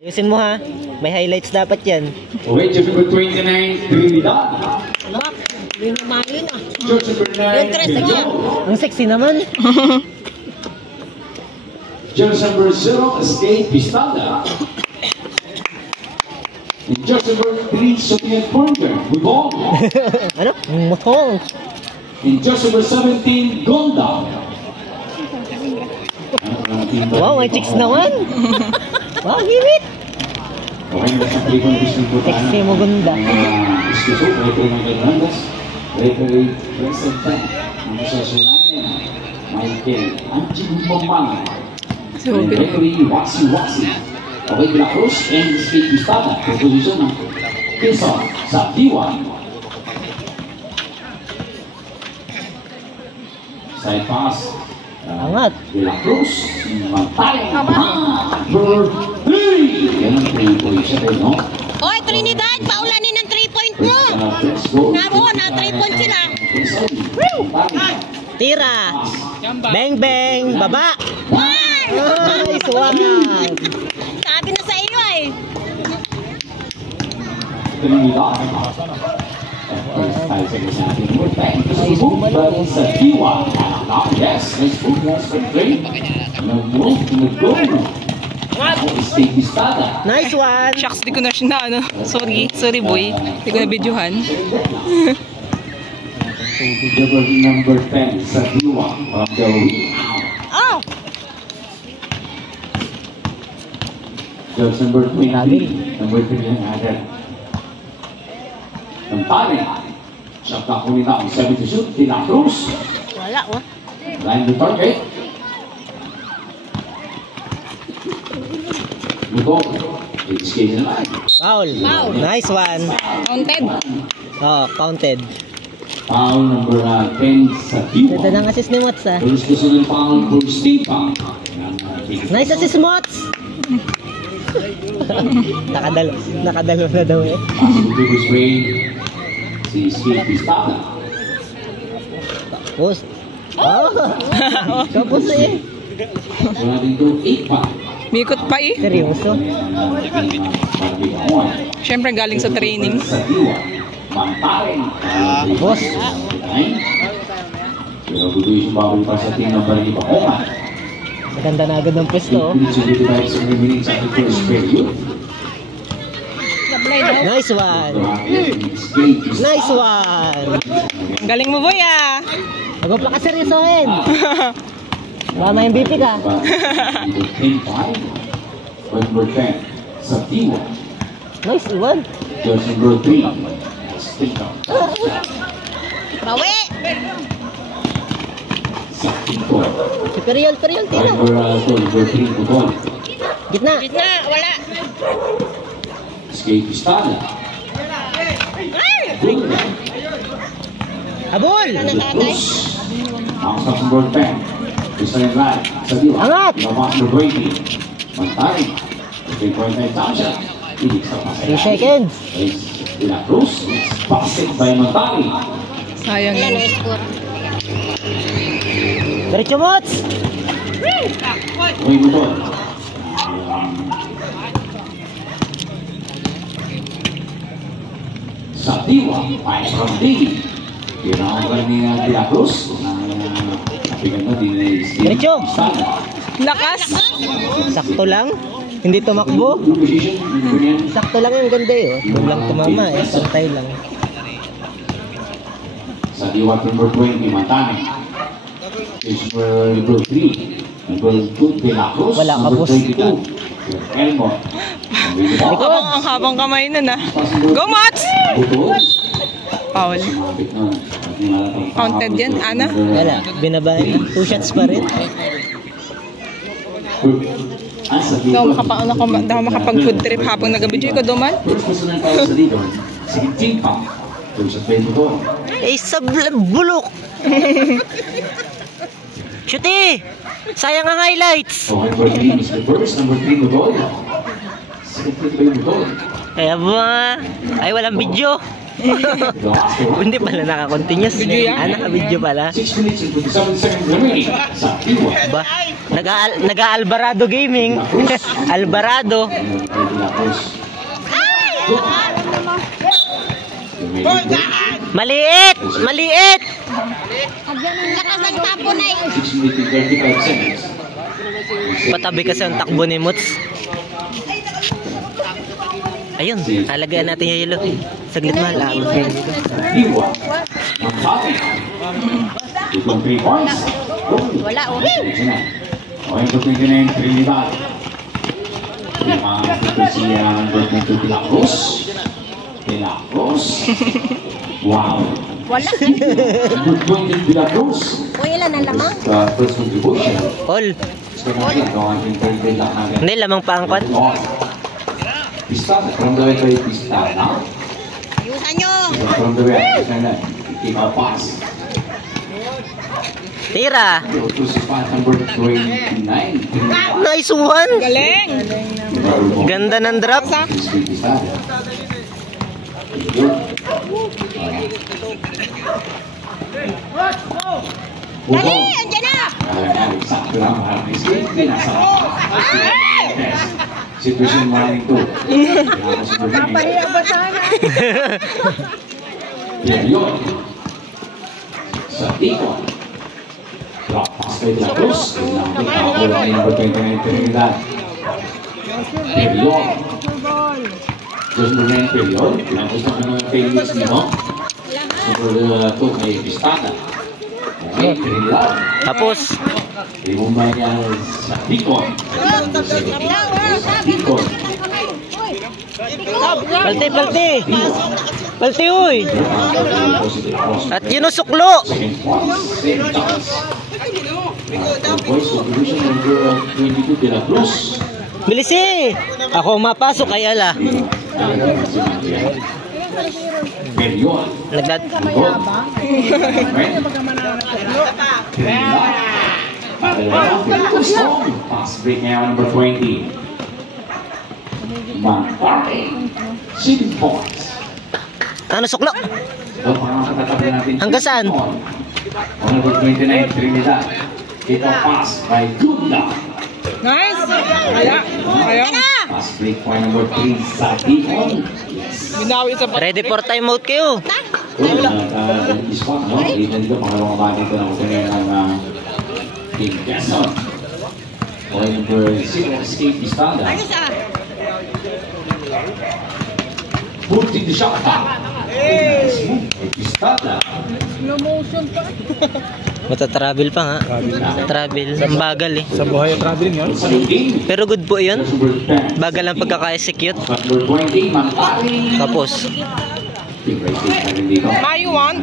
Ayusin mo ha. May highlights dapat yan. Wait, number 29, Trinidad. Yung mahalin ah. George number 9, Trinidad. Ang sexy naman. George number 0, Escape Pistada. And George number 3, Sophia Porter, Bubong. Ano? Mohong. And George number 17, Gonda. Wow, may chicks naman. Wow, gimit. Okay, nasa klikon gusto ko Sexy mo ganda. Gusto ko, Referee Michael Hernandez, Referee President, ang sasalayan, Michael Anching Mamang, and Referee Waxi. Okay, De La Cruz and Escape Pistada, composition ng Quezon sa T1. Side pass. Angat. De La Cruz, Mantay, number 3. Yan ang 3 points siya, no? Oy, Trinidad, paulanin ng 3 point mo. Nabo, na 3 point sila. Tira. Bang bang. Baba. Ay, suwag. Sabi na sa iyo eh. Trinidad. Ay, bumalik. Sa T1. Yes, let's move. Nag-go. Escape Pistada. Nice one. Shucks, di ko na siya na, sorry boy. Di ko na videohan. Number 10 sa T1 from the wing. Oh! Judge number 23. Number 3 yung agad. Ang pare. Siya kakunin na ang 7 to shoot. De La Cruz. Wala, oh. Line the target. Lugo. It's case na line. Foul. Nice one. Counted. Oh, counted. Foul number 10 sa T1. Ganda ng assist ni Mots ah. Terus kasunod foul for Stephen. Nice assist Mots. Nakadalo na daw eh. Passing to this way. Si Escape Pistada. Tapos. Oh! Tapos eh. Wala dito 8 pa. Mikot pa eh. Seryoso. Siyempre galing sa training. Sa T1. Mantarin. Boss. Pero buto yung baboy pa sa team ng Barangay Pacongan. Maganda na agad ng pwesto. Nice one. Nice one. Galing mo boy ah. Huwag pa ka seryosohin. Baka may MVP ka. Number 10 sa T1. Nice one. Judge number 3. Bawi! Sa T2. Superior, tira. Number 3 Putol. Gitna. Gitna, wala. Escape Pistada. Habol. Ang sa number 10. Isa yung line. Sa T1. Angat. Lamak na Brady. Mantarin. 3.9 time shot. Ibig sa 3 seconds. De La Cruz. Passing by Mantarin. Sayang Wala yun. na score. Diretso Mots. May Butol. Sa T1. 5 from D. Tinawag ni De La Cruz. Napigan na din ni Diretso. Lakas. Sakto lang. Hindi tumakbo. Sakto lang yung ganda eh. Huwag lang tumama eh. Santay lang. Sa T1 number 20, Mantarin. Number 3. Number 2, De La Cruz. Wala ka, Number boss. 22, Elmo. Ang habang kamay nun ah. Go Mats! Foul. Counted yan, Ana? Wala. Binabahan na. 2 shots pa rin. Daw makapag-food trip habang nag-video ko duman. Eh, sa bulok. Shoot sayang ang highlights. Number 3, Mutol. Kaya ba? Ay, walang video. Hindi pala naka-continuous. Video yan? Naka-video pala. 6 minutes and 27 seconds remaining sa Diwa. Ba? Nag-Alvarado Gaming. Alvarado. Maliit! Maliit! Lakas ng tapo na eh. 6 minutes and 35 seconds. Patabi kasi ang takbo ni Muts. Ayun, alagaan natin yung yelo. Saglit mahal. Diwa. Mampati. Itong 3 points. Wala oh. Okay, ito 29 Trinidad. Ito si number 22 De La Cruz. De La Cruz. Wow. Wala. Number 20 De La Cruz. O ilan ang lamang? First contribution. All. Gusto natin, gawin yung 30 lang natin. Hindi, lamang paangkot. Pista, from the way to pista, na? Ayusan nyo. From the way, na keep our pass. Tira. Go to spot number 29. Nice one. Galing! Ganda ng drop. Dali, andyan na. Sakto lang, harvest. Situation mo lang ito. Papahiya ba sana? Yun. Sa Tico. Drop pass kay De La Cruz. Nakapula ni number 29 Trinidad. Period. Just mo na yung period. Ilang gusto ko ng failures niyo. Super 2 kay Pistada. Okay, Trinidad. Tapos. Ibumbay niya sa Tico. Sa Tico. Palte, palte. Palte, uy. At yun ang suklo. Second point. Same chance. Boys, contribution number 22 De La Cruz. Bilis eh. Ako mapasok kay Ala. Period. Naglat. Pass break ngayon number 20. Mantari. 7 points. Ano suklo? Hanggang Hanggang saan? Number 29 Trinidad. Ito pass by Gunda. Nice! Kaya! Kaya! Pass break point number 3 sa Dihon. Binawi sa Ready for timeout kayo. Spot, no? Dito, pangalawang bati ito ng kanya ng Team Quezon. Point number 0, Escape Pistada. Ayos ah. Putting the shot back. Pistada. Matatravel pa nga. Travel. Ang bagal eh. Sa buhay traveling yun. Sa game. Pero good po yun. Number 10. Bagal ang pagkaka-execute. Number 20, Mantari. Tapos. Ma, you want?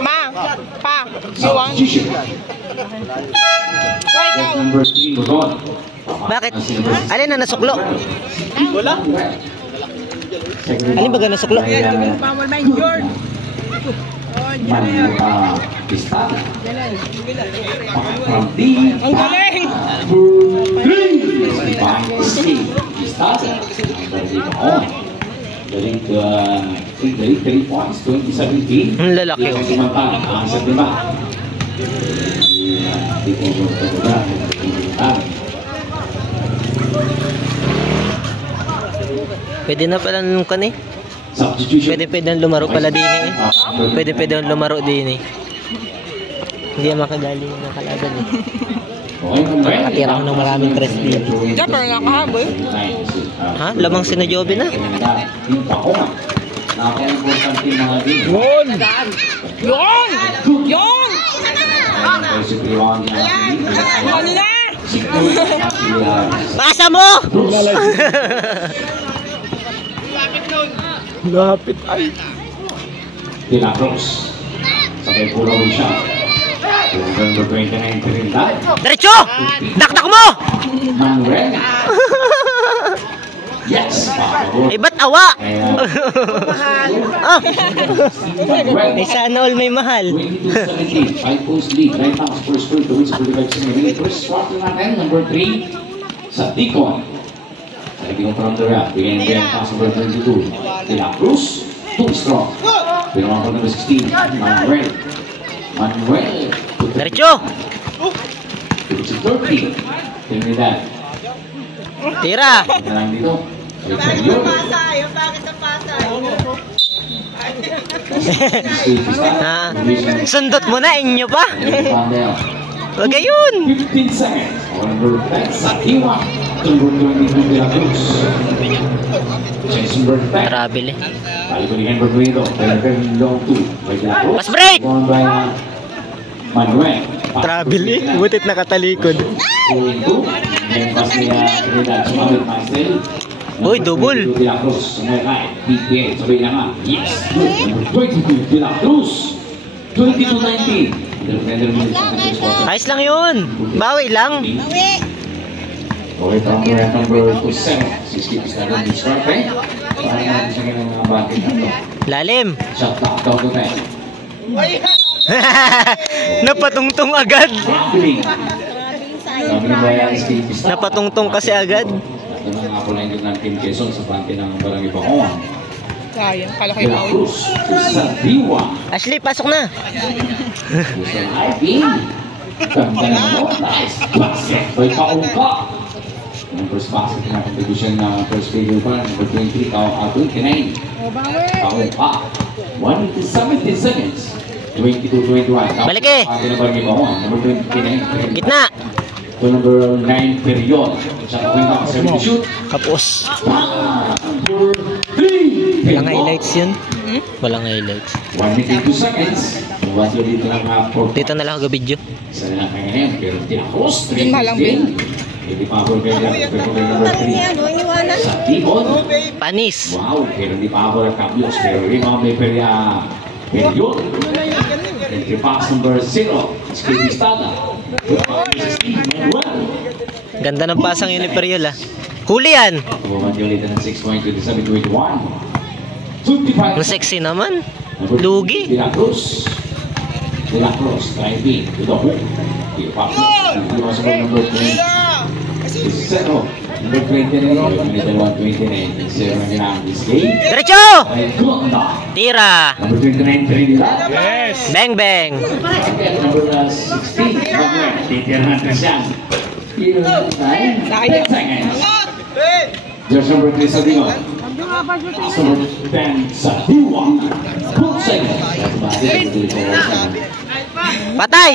Ma, pa, you want? Why go? Number 3, Bugon. Bakit? Alin na nasuklo? Wala. Alin baga nasuklo? Bawal ba yung George? Pistada. From D. Ang galing! Number 3. Escape Pistada. Number 3. Galing 3 points, 2017. Ang lalaki oh. Sumantang, ang sa diba? Hindi ko Pwede na pala nung kan eh. substitution. Pwede nang lumaro pala din eh. Pwede nang lumaro din eh. Hindi makadali yung nakalaban eh. Nakatira ko ng maraming tres dito. Diyan, pero nakahabol. Ha? Lamang si na Joby na. Yun! Yun! Yun! Ano na? Pasa mo! Lapit ay. De La Cruz. Sabay pulaw siya. Number 29 Trinidad. Diretso! Dakdak mo! Manuel. Yes! Eh, ba't awa? Ah! Manuel. Eh, sana all may mahal. 22-17. 5 points lead. Right now, first goal to win sa 45-17. First quarter natin, number 3 sa Deacon. Sa ibigong from the rap. Bigyan ng pass number 22. De La Cruz. Too strong. Pinawang ko number 16, Manuel. Manuel. Diretso! It's 30. Trinidad. Tira! Na lang dito. Yung Ah, sundot mo na, inyo pa. Wag ayun. 15 seconds. Number 10, Sakiwa. Number 22, De La Cruz. Number 10. Travel eh. Balik-balikan Berguido. Very long 2. By De La Cruz. Pass break! Gone by Manuel. Travel eh. Butit nakatalikod. 2-2. Then pass niya Trinidad. Sumabit Marcel. Uy, double. De La Cruz. Number 9. PPA. Sabi na nga. Yes. Number 22, De La Cruz. 22-19. Ayos lang yun. Bawi lang. Bawi. Okay, from number 27. Si Skip is na rin discard, eh? Parang natin siya ng mga bakit na to. Lalim. Shot clock, down to 10. Napatungtong agad. Grappling. Sabi ni Bayan, Skip is na. Napatungtong kasi agad. Ito na nga po lang yung ng Team Quezon sa pante ng Barangay Bacoan. Sayang, kala De kayo La bawi. Cruz. Sa Diwa. Ashley, pasok na. Gusto na Ivy. Ganda na mo. Nice. Basket. By Paungka. Yung first basket na contribution na first figure pa. Number 23, 29. Paungka. 170 seconds. 22-21. Balik eh. Number 29. Gitna. To number 9 period. Siya kawin ka kasi shoot. Kapos. Number 3. Walang highlights yun. Walang highlights. 1 minute 2 seconds. Wato dito lang mga 4. Dito na lang ako video. Isa na lang kaya ngayon. Pero tinakos. Yung malang bin. Hindi pa ako kaya number 3. Sa tibon. Panis. Wow. Pero hindi pa ako nagkabyos. Pero yung mga may period. Entry box number 0. Skip Estrada. Ganda ng pasang yun ni Periol ah. Huli yan. Tumaman yung ulit ng 6.27-21. 55. Ang sexy naman. Lugi. De La Cruz. De La Cruz. Driving. To the hook. Hindi pa sa number 20. Zero. Number 29. Number 29. Zero na ginamit this game. Diretso! Ay, Gunda. Tira. Number 29, Trinidad. Yes! Bang bang. Number 16, Manuel. Titirahan na siya. 10 seconds. There's number 3 sa Dion. Number 10 sa Diwa. 12 seconds. Patay.